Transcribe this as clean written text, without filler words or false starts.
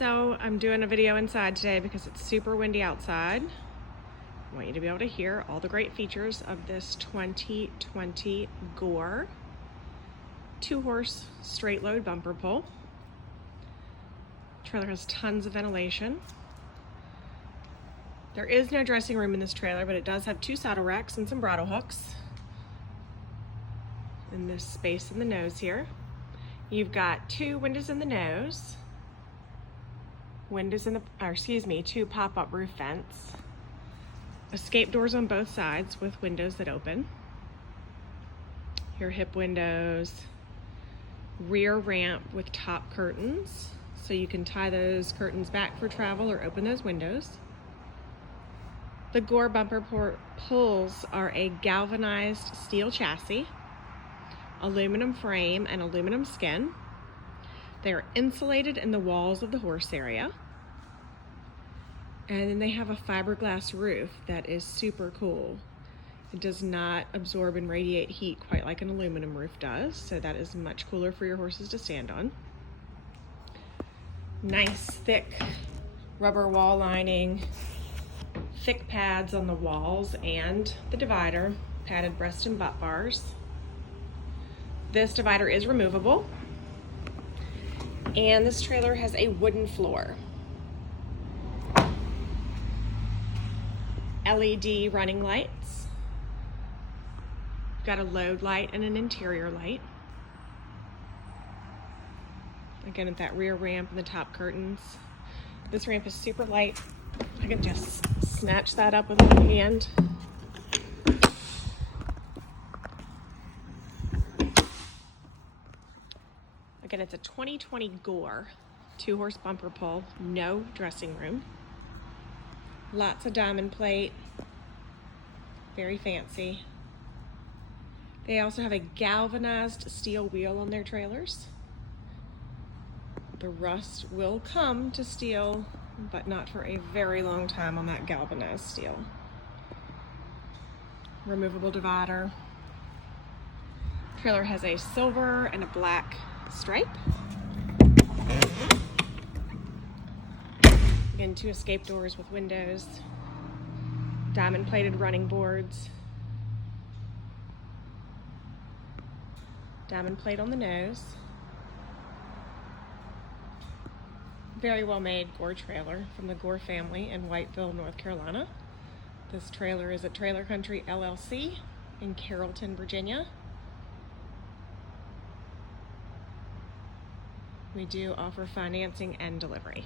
So I'm doing a video inside today because it's super windy outside. I want you to be able to hear all the great features of this 2020 Gore 2-horse straight load bumper pull. Trailer has tons of ventilation. There is no dressing room in this trailer, but it does have 2 saddle racks and some bridle hooks. In this space in the nose here. You've got 2 windows in the nose. Two pop-up roof vents. Escape doors on both sides with windows that open. Your hip windows. Rear ramp with top curtains, so you can tie those curtains back for travel or open those windows. The Gore bumper pulls are a galvanized steel chassis, aluminum frame, and aluminum skin. They are insulated in the walls of the horse area. And then they have a fiberglass roof that is super cool. It does not absorb and radiate heat quite like an aluminum roof does, so that is much cooler for your horses to stand on. Nice thick rubber wall lining, thick pads on the walls and the divider, padded breast and butt bars. This divider is removable. And this trailer has a wooden floor. LED running lights. Got a load light and an interior light. Again, at that rear ramp and the top curtains. This ramp is super light. I can just snatch that up with one hand. Again, it's a 2020 Gore 2-horse bumper pull, no dressing room. Lots of diamond plate, very fancy. They also have a galvanized steel wheel on their trailers. The rust will come to steel, but not for a very long time on that galvanized steel. Removable divider. Trailer has a silver and a black stripe. Again, 2 escape doors with windows, diamond plated running boards, diamond plate on the nose. Very well made Gore trailer from the Gore family in Whiteville, North Carolina. This trailer is at Trailer Country LLC in Carrollton, Virginia. We do offer financing and delivery.